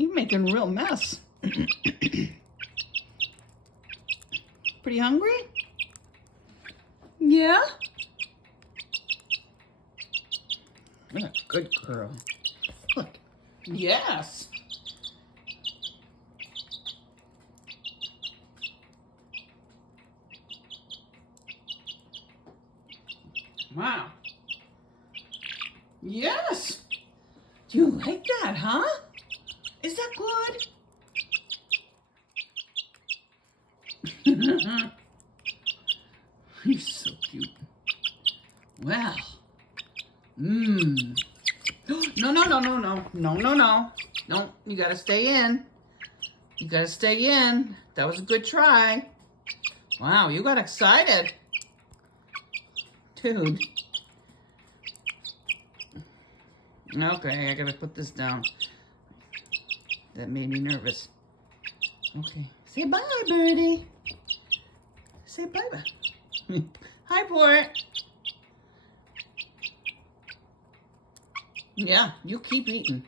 You're making a real mess. Pretty hungry? Yeah? Good girl. Look. Yes. Wow. Yes. Do you like that, huh? Is that good? He's so cute. Well. Mmm. No, no, no, no, no. No, no, no. No, you gotta stay in. You gotta stay in. That was a good try. Wow, you got excited. Dude. Okay, I gotta put this down. That made me nervous. Okay. Say bye, birdie. Say bye-bye. Hi, Port. Yeah, you keep eating.